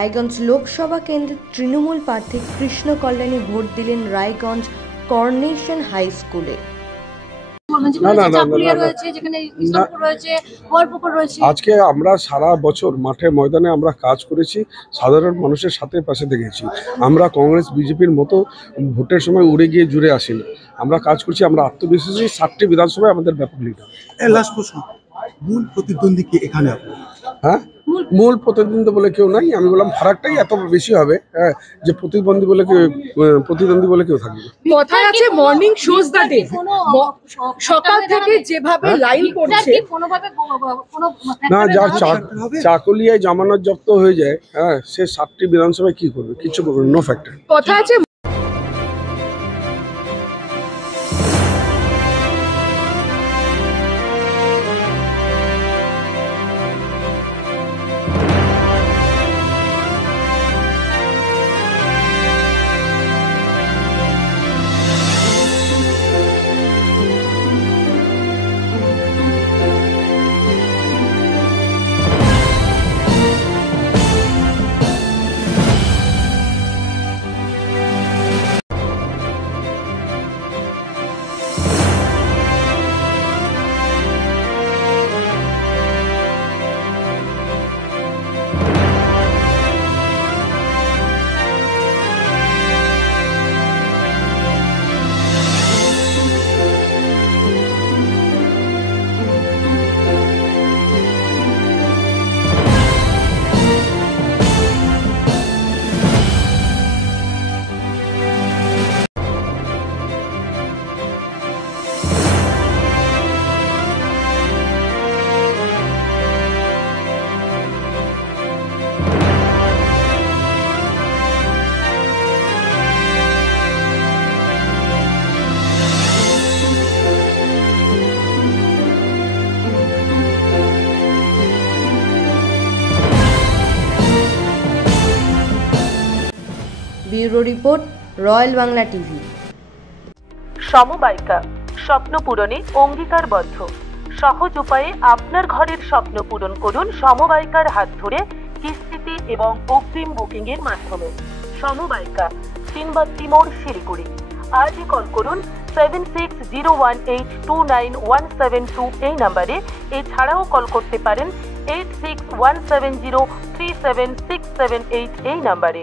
রায়গঞ্জ লোকসভা কেন্দ্রের তৃণমূল প্রার্থী কৃষ্ণ কল্যাণী ভোট দিলেন রায়গঞ্জ কর্নেশন হাই স্কুলে। আজকে আমরা সারা বছর মাঠে ময়দানে আমরা কাজ করেছি, সাধারণ মানুষের সাথে পাশে দেখেছি। আমরা কংগ্রেস বিজেপির মতো ভোটের সময় উড়ে গিয়ে জুড়ে আসিনি, আমরা কাজ করছি। আমরা আত্মবিশ্বাসী, 7টি বিধানসভায় আমাদের ব্যাপক লিডার। লাস্ট প্রশ্ন, মূল প্রতিদ্বন্দ্বী কি এখানে? হ্যাঁ, মূল প্রতিদ্বন্দ্বী বলে কেউ নাই। আমি বললাম ফারাকটাই এত বেশি হবে, হ্যাঁ, যে প্রতিদ্বন্দ্বী বলে কেউ থাকবে। কথায় আছে মর্নিং শোজ দ্য ডে। সকাল থেকে যেভাবে লাইন পড়ছে, না, যার চাকুলিয়ায় জামানত জব্দ হয়ে যায়, হ্যাঁ, সে 7টি বিধানসভায় কি করবে? কিছু করবে, নো ফ্যাক্টর। কথা আছে bureau report, Royal Bangla TV. সমবায়িকা স্বপ্ন পূরণে অঙ্গীকারবদ্ধ। সহজ উপায়ে আপনার ঘরের স্বপ্ন পূরণ করুন সমবায়িকার হাত ধরে, কিস্তিতে এবং অগ্রিম বুকিং এর মাধ্যমে। সমবায়িকা, তিনবাত্তি মোড়, শিলিগুড়ি। আজই কল করুন 7601829172 এই নাম্বারে। এছাড়াও কল করতে পারেন 8617037678 এই নাম্বারে।